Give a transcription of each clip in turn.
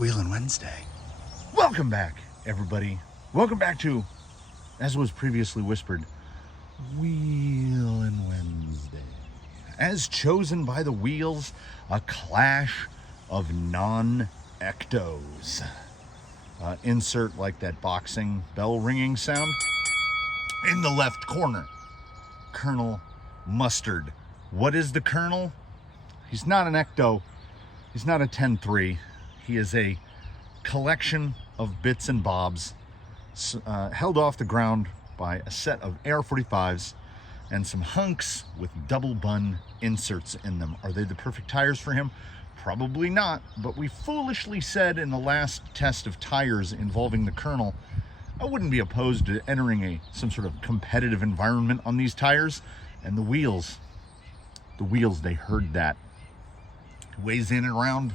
Wheelin Wednesday. Welcome back, everybody. Welcome back to, as was previously whispered, Wheelin Wednesday. As chosen by the wheels, a clash of non-ectos. Insert like that boxing bell ringing sound. In the left corner, Colonel Mustard. What is the Colonel? He's not an ecto. He's not a 10-3. He is a collection of bits and bobs held off the ground by a set of AR-45s and some hunks with double bun inserts in them. Are they the perfect tires for him? Probably not, but we foolishly said in the last test of tires involving the Colonel, I wouldn't be opposed to entering some sort of competitive environment on these tires. And the wheels, they heard that. It weighs in and around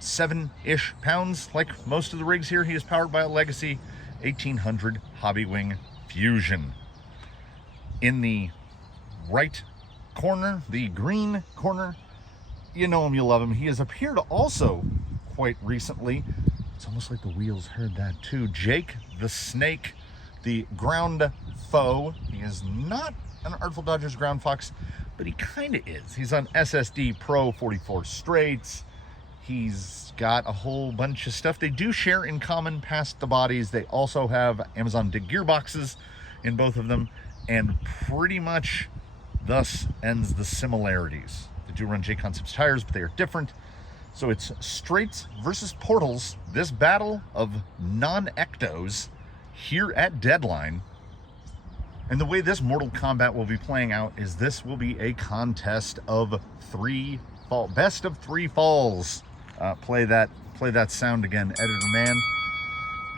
7-ish pounds. Like most of the rigs here, he is powered by a Legacy 1800 Hobbywing Fusion. In the right corner, the green corner, you know him, you love him. He has appeared also quite recently. It's almost like the wheels heard that too. Jake the Snake, the ground foe. He is not an Artful Dodgers ground fox, but he kind of is. He's on SSD Pro 44 straights. He's got a whole bunch of stuff they do share in common past the bodies. They also have Amazon Dig gearboxes in both of them, and pretty much thus ends the similarities. They do run J-Concepts tires, but they are different. So it's straights versus portals, this battle of non-ectos here at Deadline. And the way this Mortal Kombat will be playing out is this will be a contest of best of 3 falls. Play that sound again, editor man.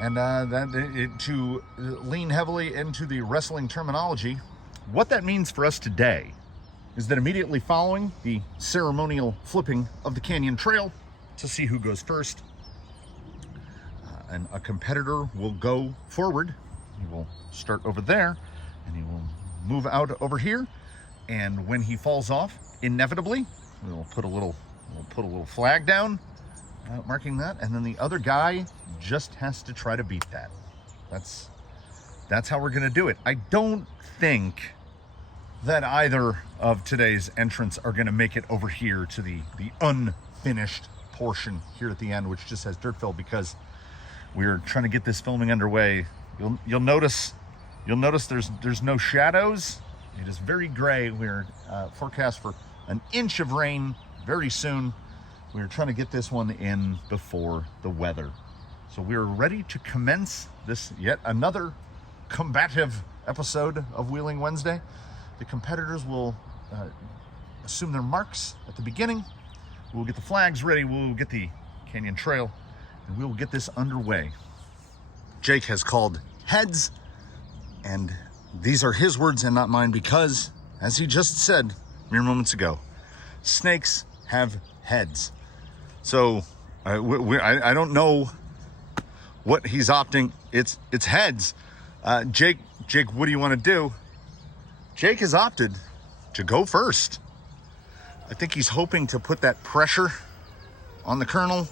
And to lean heavily into the wrestling terminology, what that means for us today is that immediately following the ceremonial flipping of the canyon trail to see who goes first, and a competitor will go forward. He will start over there, and he will move out over here. And when he falls off, inevitably, we'll put a little flag down, marking that, and then the other guy just has to try to beat that. That's how we're gonna do it. I don't think that either of today's entrants are gonna make it over here to the unfinished portion here at the end, which just has dirt fill, because we're trying to get this filming underway. You'll notice there's no shadows. It is very gray. We're forecast for an inch of rain very soon. We're trying to get this one in before the weather. So we're ready to commence this yet another combative episode of Wheeling Wednesday. The competitors will assume their marks at the beginning. We'll get the flags ready. We'll get the canyon trail, and we'll get this underway. Jake has called heads, and these are his words and not mine, because, as he just said mere moments ago, snakes have heads. So I don't know what he's opting. It's heads. Jake, what do you want to do? Jake has opted to go first. I think he's hoping to put that pressure on the Colonel,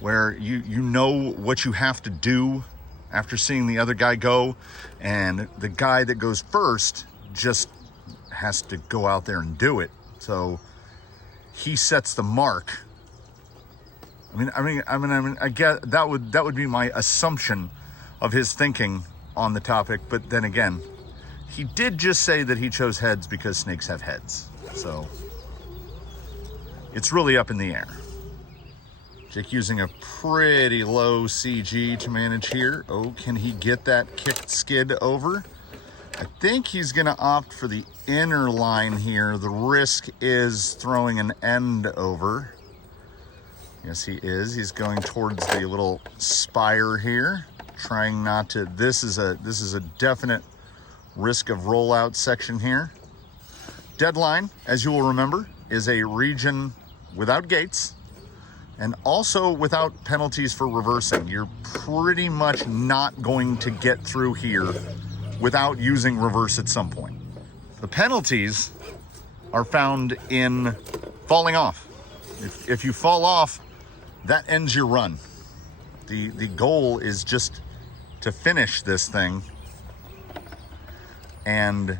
where you know what you have to do after seeing the other guy go, and the guy that goes first just has to go out there and do it. So he sets the mark. I guess that would be my assumption of his thinking on the topic. But then again, he did just say that he chose heads because snakes have heads. So it's really up in the air. Jake using a pretty low CG to manage here. Oh, can he get that kicked skid over? I think he's gonna opt for the inner line here. The risk is throwing an end over. Yes, he is. He's going towards the little spire here, trying not to. This is a definite risk of rollout section here. Deadline, as you will remember, is a region without gates and also without penalties for reversing. You're pretty much not going to get through here without using reverse at some point. The penalties are found in falling off. If you fall off, that ends your run. The goal is just to finish this thing. And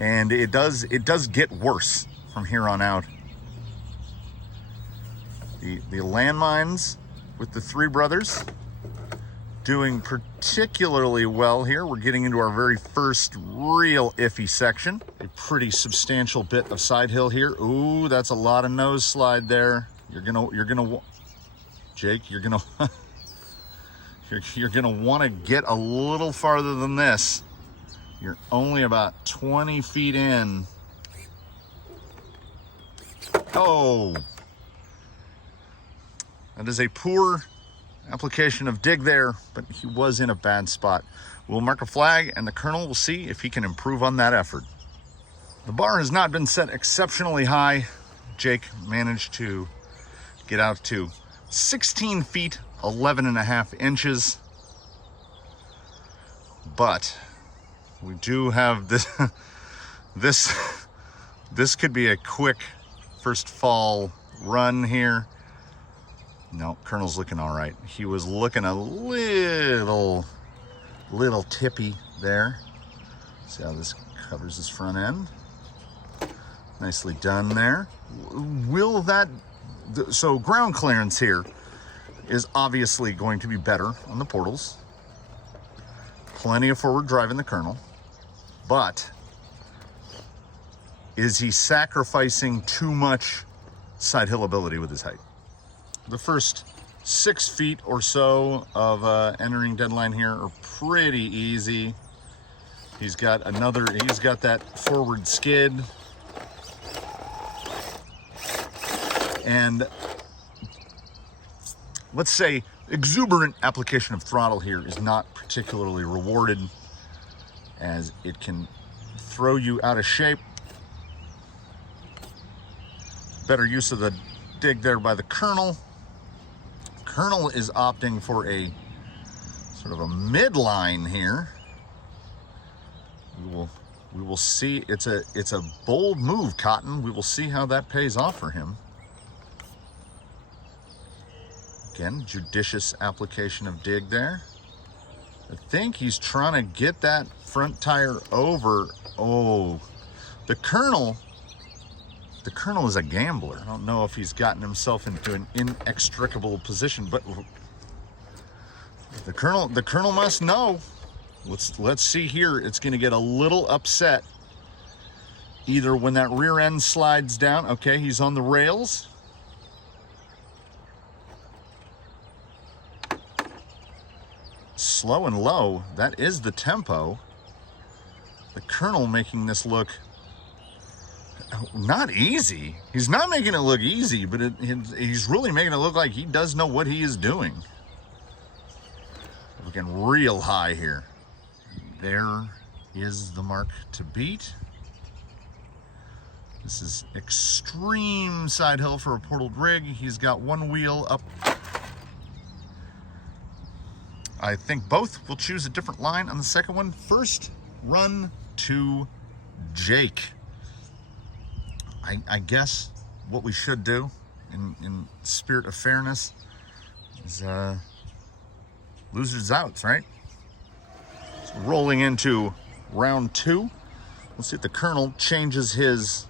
and it does get worse from here on out. The landmines with the three brothers doing particularly well here. We're getting into our very first real iffy section. A pretty substantial bit of side hill here. Ooh, that's a lot of nose slide there. You're gonna Jake, you're gonna you're gonna want to get a little farther than this. You're only about 20 feet in. Oh, that is a poor application of dig there, but he was in a bad spot. We'll mark a flag and the colonel will see if he can improve on that effort. The bar has not been set exceptionally high. Jake managed to get out to 16 feet, 11.5 inches. But we do have this, this could be a quick first fall run here. No, Colonel's looking all right. He was looking a little tippy there. See how this covers his front end. Nicely done there. Will that, so ground clearance here is obviously going to be better on the portals. Plenty of forward drive in the Colonel, but is he sacrificing too much side hill ability with his height? The first 6 feet or so of entering deadline here are pretty easy. He's got that forward skid. And let's say exuberant application of throttle here is not particularly rewarded, as it can throw you out of shape. Better use of the dig there by the Colonel. Colonel is opting for a sort of a midline here. We will see. It's a bold move, Cotton. We will see how that pays off for him. Again, judicious application of dig there. I think he's trying to get that front tire over. Oh, the Colonel is a gambler. I don't know if he's gotten himself into an inextricable position, but the Colonel must know. Let's see here. It's going to get a little upset either when that rear end slides down. Okay, he's on the rails. Slow and low. That is the tempo. The Colonel making this look not easy. He's not making it look easy, but he's really making it look like he does know what he is doing. Looking real high here. There is the mark to beat. This is extreme side hill for a portaled rig. He's got one wheel up. I think both will choose a different line on the second one. First run to Jake. I guess what we should do in spirit of fairness is losers outs, right? So rolling into round 2. Let's see if the Colonel changes his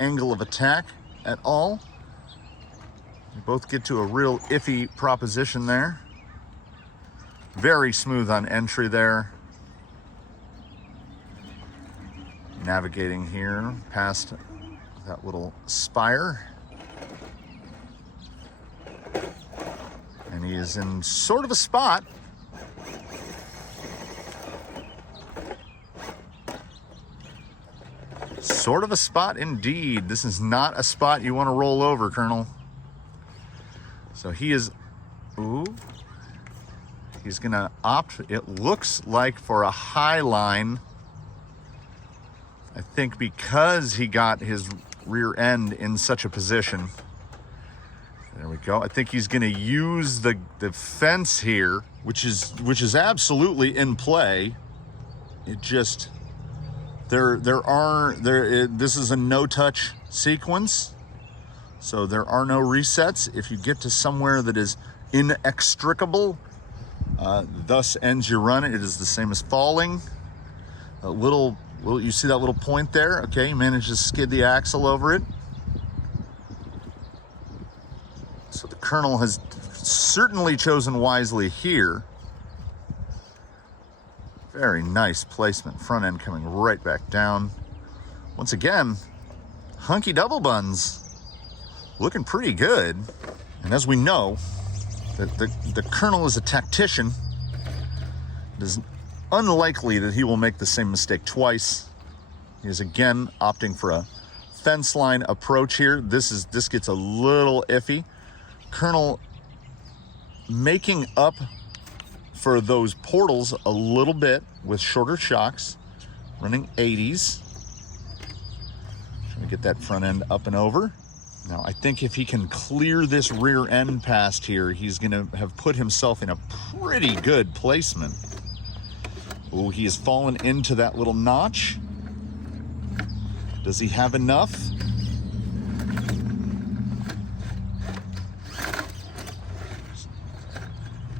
angle of attack at all. We both get to a real iffy proposition there. Very smooth on entry there. Navigating here past that little spire. And he is in sort of a spot. Sort of a spot indeed. This is not a spot you want to roll over, Colonel. So he is, ooh. He's gonna opt, it looks like, for a high line. I think because he got his rear end in such a position. There we go. I think he's gonna use the fence here, which is absolutely in play. It just, this is a no-touch sequence. So there are no resets. If you get to somewhere that is inextricable, thus ends your run. It is the same as falling. You see that little point there? Okay, you managed to skid the axle over it. So the Colonel has certainly chosen wisely here. Very nice placement. Front end coming right back down. Once again, hunky double buns. Looking pretty good. And as we know, the Colonel is a tactician. It is unlikely that he will make the same mistake twice. He is again opting for a fence line approach here. This gets a little iffy. Colonel making up for those portals a little bit with shorter shocks, running 80s. Trying to get that front end up and over. Now, I think if he can clear this rear end past here, he's going to have put himself in a pretty good placement. Oh, he has fallen into that little notch. Does he have enough?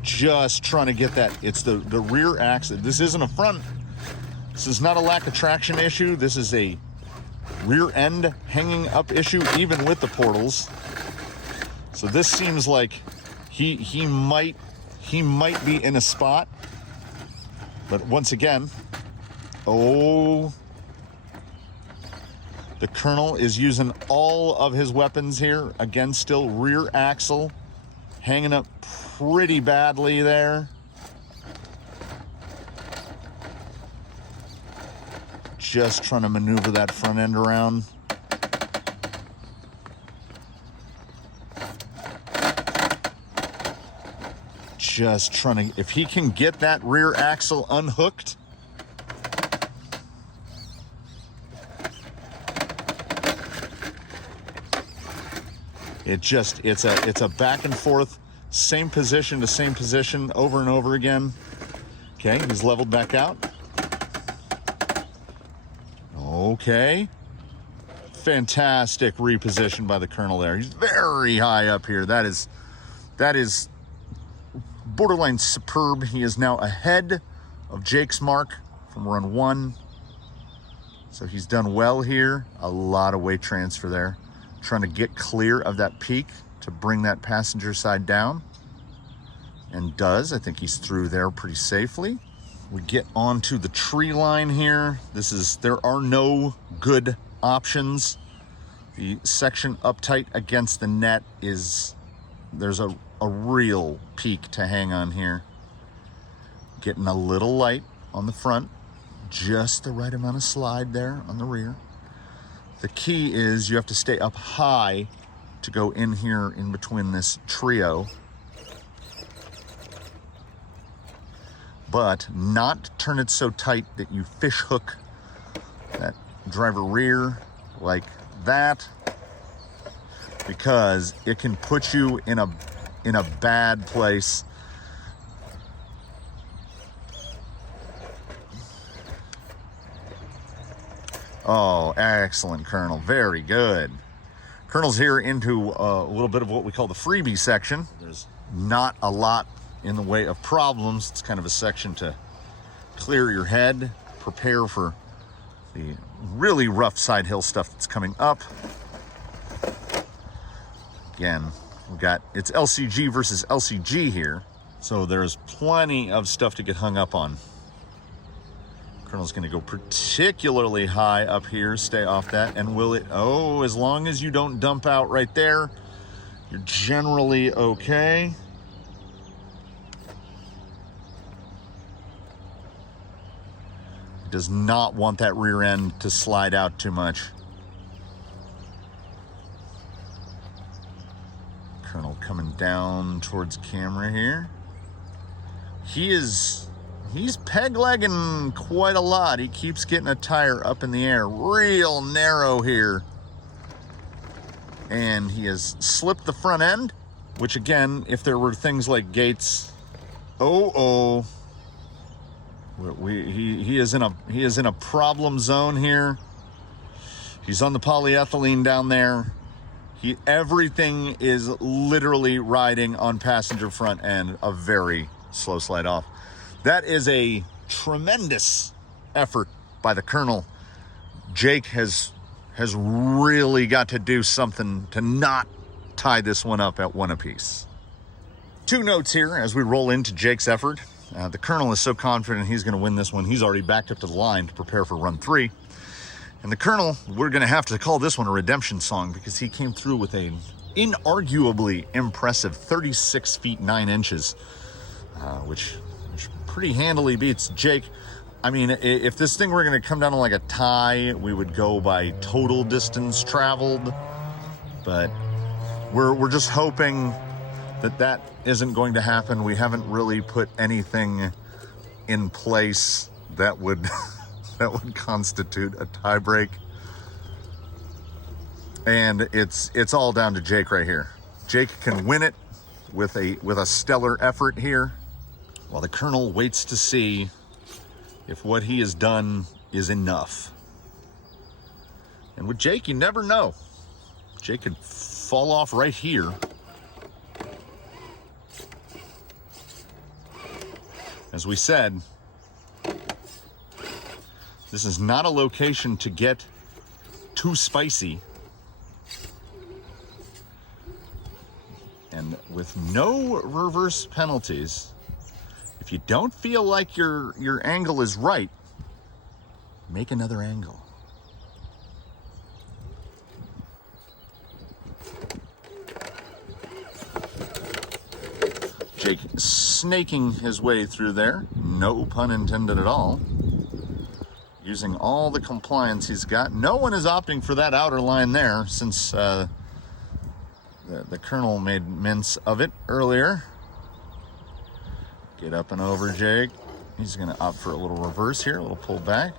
Just trying to get that. It's the rear axle. This isn't a front. This is not a lack of traction issue. This is a rear end hanging up issue, even with the portals. So this seems like he might be in a spot. But once again, the Colonel is using all of his weapons here. Again, still rear axle hanging up pretty badly there. Just trying to maneuver that front end around. Just trying to, if he can get that rear axle unhooked, it's a back and forth, same position to same position over and over again. Okay, he's leveled back out. Okay. Fantastic reposition by the Colonel there. He's very high up here. That is borderline superb. He is now ahead of Jake's mark from run 1. So he's done well here. A lot of weight transfer there. Trying to get clear of that peak to bring that passenger side down. And does. I think he's through there pretty safely. We get onto the tree line here. There are no good options. The section uptight against the net there's a real peak to hang on here. Getting a little light on the front, just the right amount of slide there on the rear. The key is you have to stay up high to go in here in between this trio, but not turn it so tight that you fish hook that driver rear like that, because it can put you in a bad place. Oh, excellent, Colonel. Very good. Colonel's here into a little bit of what we call the freebie section. There's not a lot in the way of problems. It's kind of a section to clear your head, prepare for the really rough side hill stuff that's coming up. Again, it's LCG versus LCG here, so there's plenty of stuff to get hung up on. Colonel's going to go particularly high up here. Stay off that. And as long as you don't dump out right there, you're generally okay. Does not want that rear end to slide out too much. Colonel coming down towards camera here. He's peg legging quite a lot. He keeps getting a tire up in the air, real narrow here. And he has slipped the front end, which again, if there were things like gates, he is in a problem zone here. He's on the polyethylene down there. Everything is literally riding on passenger front end, a very slow slide off. That is a tremendous effort by the Colonel. Jake has really got to do something to not tie this one up at one apiece. 2 notes here as we roll into Jake's effort. The Colonel is so confident he's going to win this one. He's already backed up to the line to prepare for run 3. And the Colonel, we're going to have to call this one a redemption song because he came through with an inarguably impressive 36 feet 9 inches, which pretty handily beats Jake. I mean, if this thing were going to come down to like a tie, we would go by total distance traveled. But we're just hoping that isn't going to happen. We haven't really put anything in place that would that would constitute a tie break. And it's all down to Jake right here. Jake can win it with a stellar effort here, while the Colonel waits to see if what he has done is enough. And with Jake, you never know. Jake could fall off right here. As we said, this is not a location to get too spicy. And with no reverse penalties, if you don't feel like your angle is right, make another angle. Jake snaking his way through there, no pun intended at all. Using all the compliance he's got. No one is opting for that outer line there since the Colonel made mince of it earlier. Get up and over, Jake. He's going to opt for a little reverse here, a little pull back.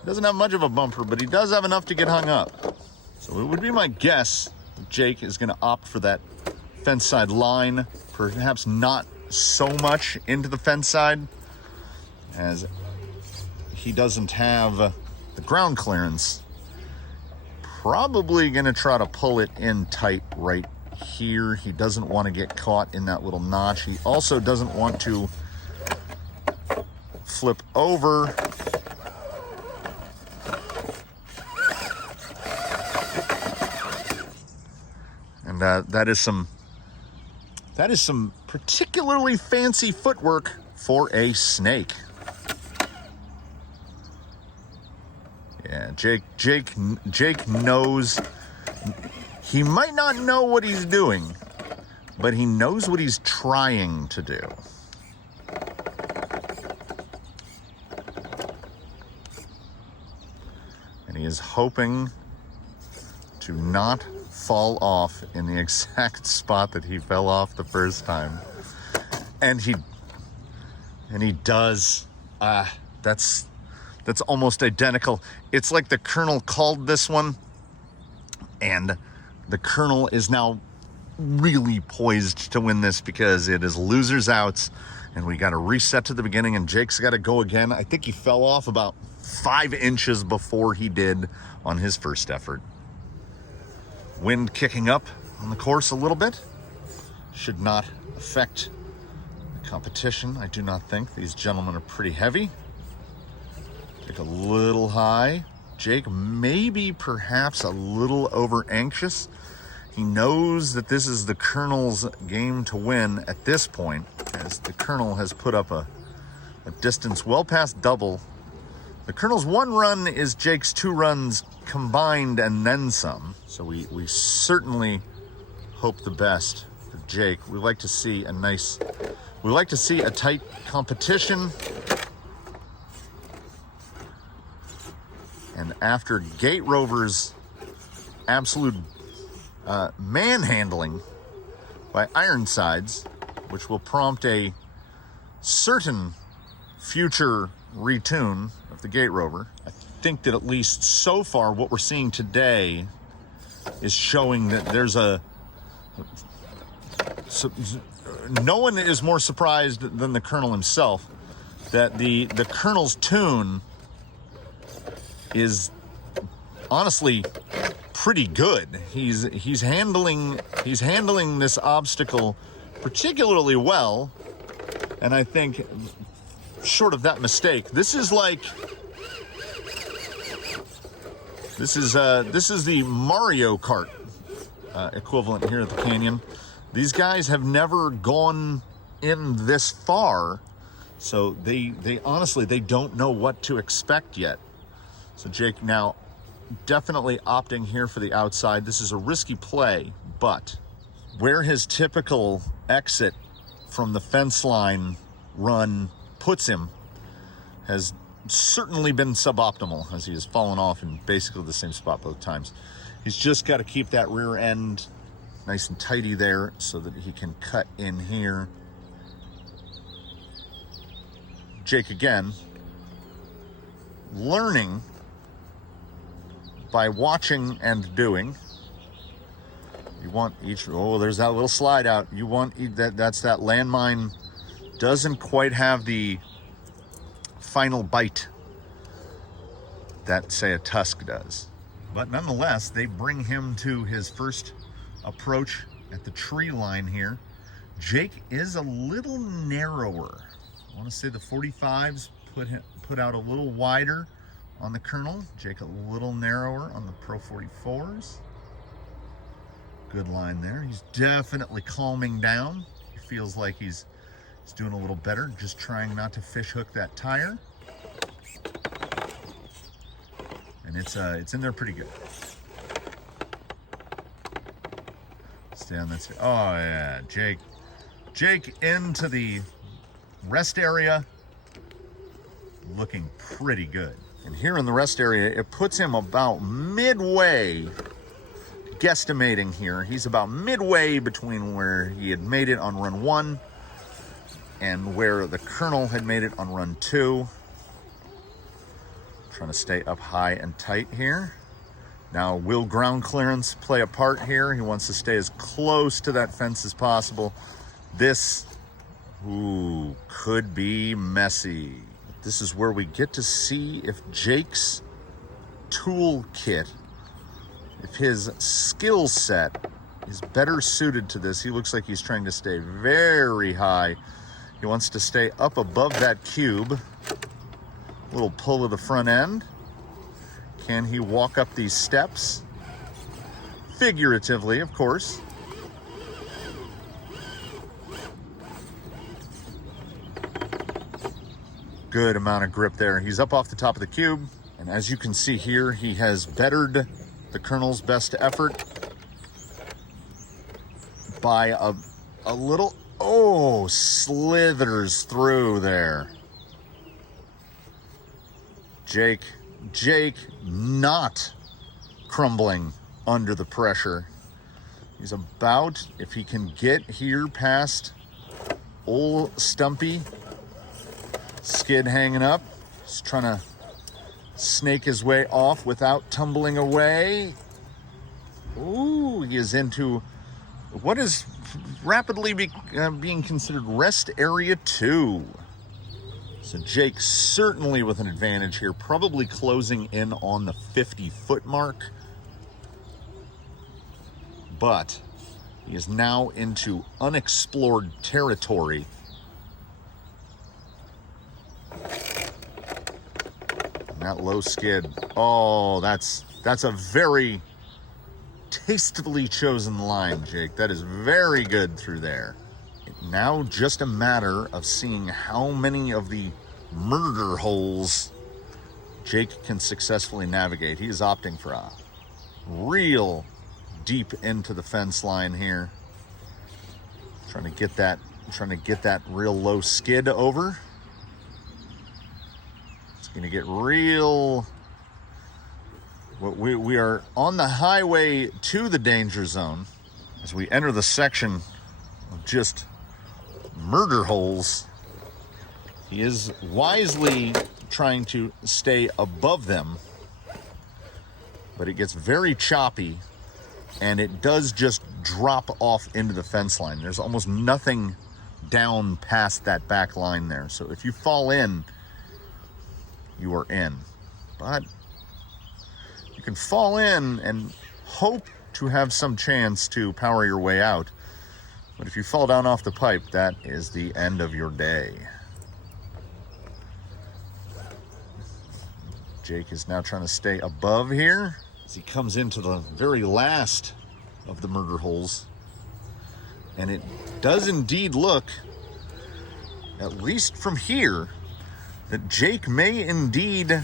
He doesn't have much of a bumper, but he does have enough to get hung up. So it would be my guess that Jake is going to opt for that fence side line, perhaps not so much into the fence side, as he doesn't have the ground clearance. Probably going to try to pull it in tight right here. He doesn't want to get caught in that little notch. He also doesn't want to flip over. And that is some particularly fancy footwork for a snake. Yeah, Jake knows. He might not know what he's doing, but he knows what he's trying to do. And he is hoping to not fall off in the exact spot that he fell off the first time. And he does. That's almost identical. It's like the Colonel called this one, and the Colonel is now really poised to win this because it is losers outs, and we got to reset to the beginning, and Jake's got to go again. I think he fell off about 5 inches before he did on his first effort. Wind kicking up on the course a little bit. Should not affect the competition, I do not think. These gentlemen are pretty heavy. Take a little high. Jake maybe perhaps a little over anxious. He knows that this is the Colonel's game to win at this point, as the Colonel has put up a distance well past double. The Colonel's 1 run is Jake's 2 runs combined and then some. So we certainly hope the best for Jake. We like to see a tight competition. And after Gate Rover's absolute manhandling by Ironsides, which will prompt a certain future retune of the Gate Rover, I think that at least so far what we're seeing today is showing that there's no one is more surprised than the Colonel himself that the Colonel's tune is honestly pretty good. He's handling this obstacle particularly well, and I think short of that mistake, this is the Mario Kart equivalent here at the canyon. These guys have never gone in this far, so they honestly, they don't know what to expect yet. So Jake now definitely opting here for the outside. This is a risky play, but where his typical exit from the fence line run puts him has certainly been suboptimal, as he has fallen off in basically the same spot both times. He's just got to keep that rear end nice and tidy there so that he can cut in here. Jake again learning by watching and doing. You want each, oh, there's that little slide out. You want that's that landmine. Doesn't quite have the final bite that, say, a tusk does. But nonetheless, they bring him to his first approach at the tree line here. Jake is a little narrower. I want to say the 45s put out a little wider on the Colonel. Jake a little narrower on the Pro 44s. Good line there. He's definitely calming down. He feels like he's doing a little better, just trying not to fish hook that tire. And it's in there pretty good. Stay on that. Oh yeah, Jake into the rest area, looking pretty good. And here in the rest area, it puts him about midway, guesstimating here, he's about midway between where he had made it on run 1 and where the Colonel had made it on run 2. Trying to stay up high and tight here. Now, will ground clearance play a part here? He wants to stay as close to that fence as possible. This, could be messy. This is where we get to see if Jake's toolkit, if his skill set is better suited to this. He looks like he's trying to stay very high. He wants to stay up above that cube. Little pull of the front end. Can he walk up these steps? Figuratively, of course. Good amount of grip there. He's up off the top of the cube. And as you can see here, he has bettered the Colonel's best effort by a little, slithers through there. Jake not crumbling under the pressure. He's about, if he can get here past old Stumpy, skid hanging up, just trying to snake his way off without tumbling away. Ooh, he is into what is rapidly being considered rest area 2. So Jake certainly with an advantage here, probably closing in on the 50-foot mark. But he is now into unexplored territory. And that low skid, that's a very tastefully chosen line, Jake. That is very good through there. Now just a matter of seeing how many of the murder holes Jake can successfully navigate. He is opting for a real deep into the fence line here. Trying to get that real low skid over. It's going to get real. We are on the highway to the danger zone as we enter the section of just murder holes. He is wisely trying to stay above them, but it gets very choppy and it does just drop off into the fence line. There's almost nothing down past that back line there. So if you fall in, you are in. But you can fall in and hope to have some chance to power your way out. But if you fall down off the pipe, that is the end of your day. Jake is now trying to stay above here as he comes into the very last of the murder holes. And it does indeed look, at least from here, that Jake may indeed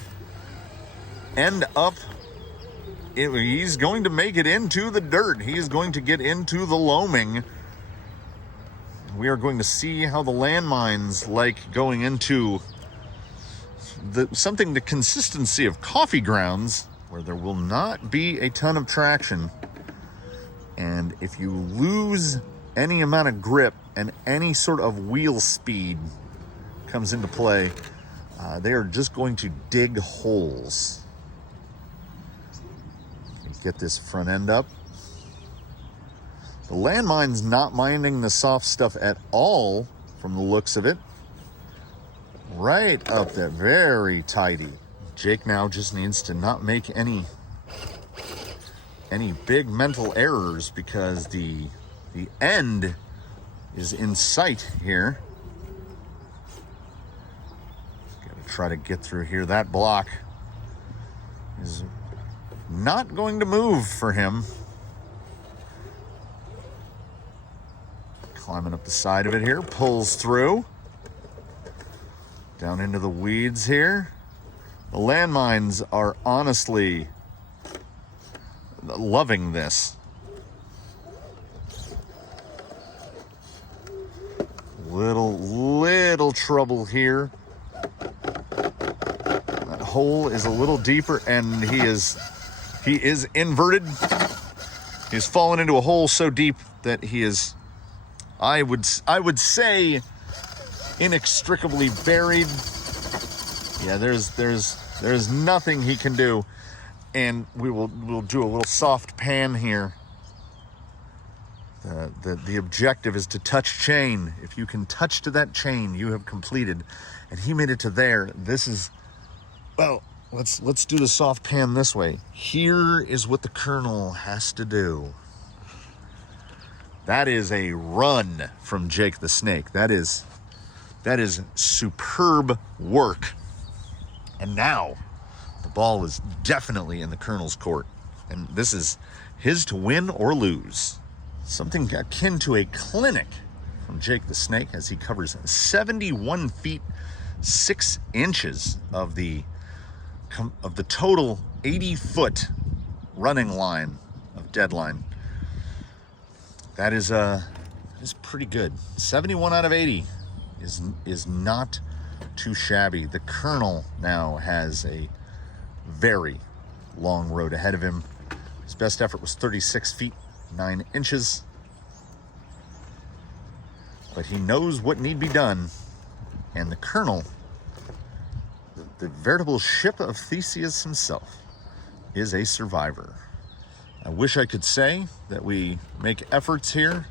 end up, he's going to make it into the dirt. He is going to get into the loaming. We are going to see how the landmines like going into something the consistency of coffee grounds, where there will not be a ton of traction. And if you lose any amount of grip and any sort of wheel speed comes into play, they are just going to dig holes. Get this front end up. The landmine's not minding the soft stuff at all from the looks of it. Right up there, very tidy. Jake now just needs to not make any big mental errors, because the end is in sight here. Gotta try to get through here. That block is not going to move for him. Climbing up the side of it here, pulls through. Down into the weeds here. The landmines are honestly loving this. Little trouble here. That hole is a little deeper, and he is inverted. He's fallen into a hole so deep that he is, I would say, inextricably buried. Yeah, there's nothing he can do. And we'll do a little soft pan here. The objective is to touch chain. If you can touch to that chain, you have completed. And he made it to there. This is, well, let's do the soft pan this way. Here is what the Colonel has to do. That is a run from Jake the Snake. That is superb work. And now the ball is definitely in the Colonel's court. And this is his to win or lose. Something akin to a clinic from Jake the Snake, as he covers 71 feet 6 inches of the total 80-foot running line of deadline. That is pretty good. 71 out of 80 is not too shabby. The Colonel now has a very long road ahead of him. His best effort was 36 feet 9 inches. But he knows what need be done. And the Colonel, the veritable ship of Theseus himself, is a survivor. I wish I could say that we make efforts here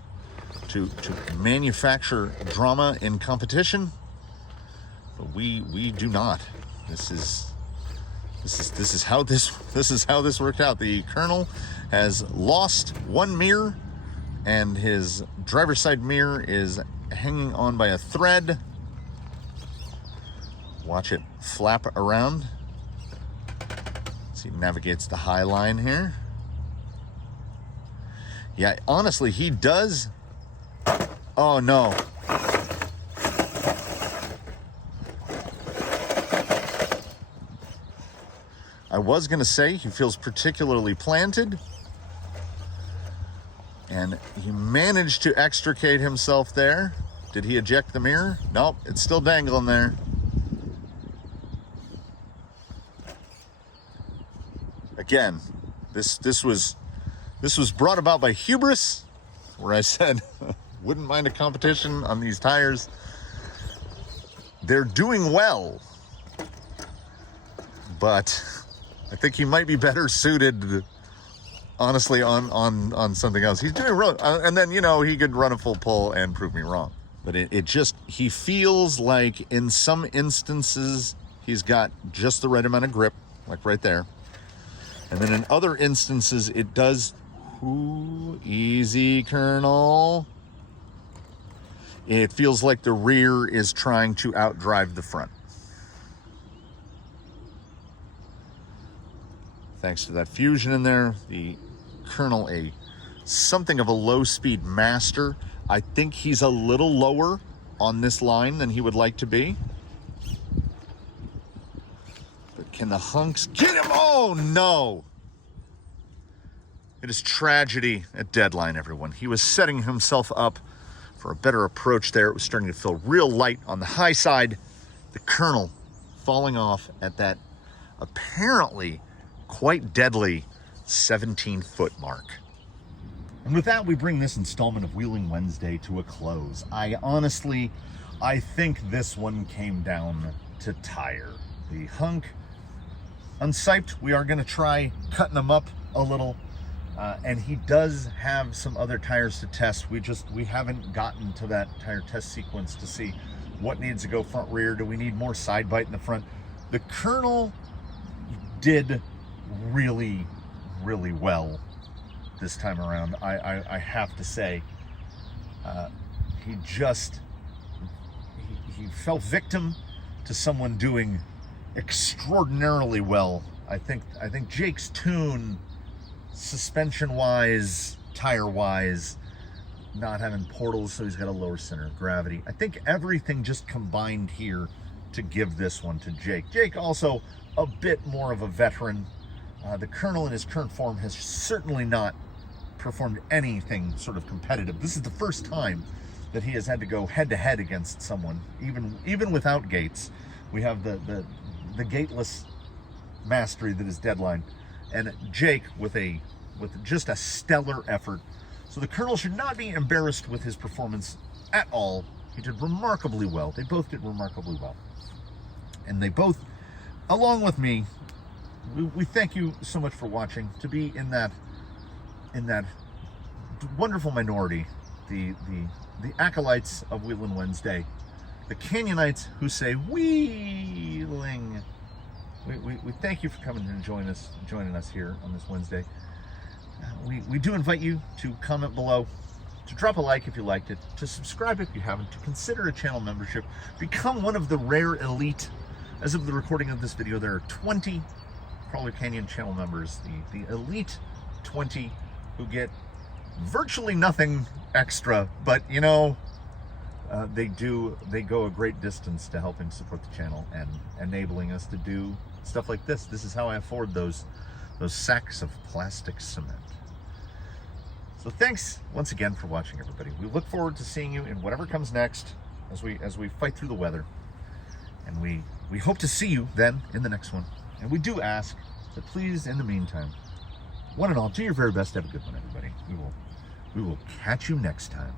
to manufacture drama in competition, but we do not. This is how this worked out. The Colonel has lost one mirror, and his driver's side mirror is hanging on by a thread. Watch it flap around. See, he navigates the high line here. Yeah, honestly, he does. Oh no. I was gonna say he feels particularly planted, and he managed to extricate himself there. Did he eject the mirror? Nope, it's still dangling there. Again, this was brought about by hubris, where I said wouldn't mind a competition on these tires. They're doing well, but I think he might be better suited, honestly, on something else. He's doing real, and then, you know, he could run a full pull and prove me wrong. But it just, he feels like in some instances he's got just the right amount of grip, like right there. And then in other instances, it does, ooh, easy, Colonel. It feels like the rear is trying to outdrive the front. Thanks to that fusion in there, the Colonel, something of a low-speed master. I think he's a little lower on this line than he would like to be. But can the hunks get him? Oh, no. It is tragedy at deadline, everyone. He was setting himself up for a better approach there. It was starting to feel real light on the high side. The Colonel falling off at that apparently quite deadly 17-foot mark. And with that, we bring this installment of Wheeling Wednesday to a close. I think this one came down to tire. The hunk, unsiped, we are going to try cutting them up a little. And he does have some other tires to test. We haven't gotten to that tire test sequence to see what needs to go front rear. Do we need more side bite in the front? The Colonel did really, really well this time around. I have to say, he fell victim to someone doing extraordinarily well. I think Jake's tune, suspension-wise, tire-wise, not having portals, so he's got a lower center of gravity. I think everything just combined here to give this one to Jake. Jake also a bit more of a veteran. The Colonel in his current form has certainly not performed anything sort of competitive. This is the first time that he has had to go head-to-head against someone, even without gates. We have the gateless mastery that is Deadline, and Jake with just a stellar effort. So the Colonel should not be embarrassed with his performance at all. He did remarkably well. They both did remarkably well. And they both, along with me, we thank you so much for watching. To be in that wonderful minority, the acolytes of Wheelin Wednesday, the Canyonites who say Wheeling. We thank you for coming and joining us here on this Wednesday. We do invite you to comment below, to drop a like if you liked it, to subscribe if you haven't, to consider a channel membership, become one of the rare elite. As of the recording of this video, there are 20 Crawler Canyon channel members, the elite 20, who get virtually nothing extra, but you know, they go a great distance to helping support the channel and enabling us to do stuff like this. This is how I afford those sacks of plastic cement. So thanks once again for watching, everybody. We look forward to seeing you in whatever comes next as we fight through the weather. And we hope to see you then in the next one. And we do ask that please, in the meantime, one and all, do your very best to have a good one, everybody. We will catch you next time.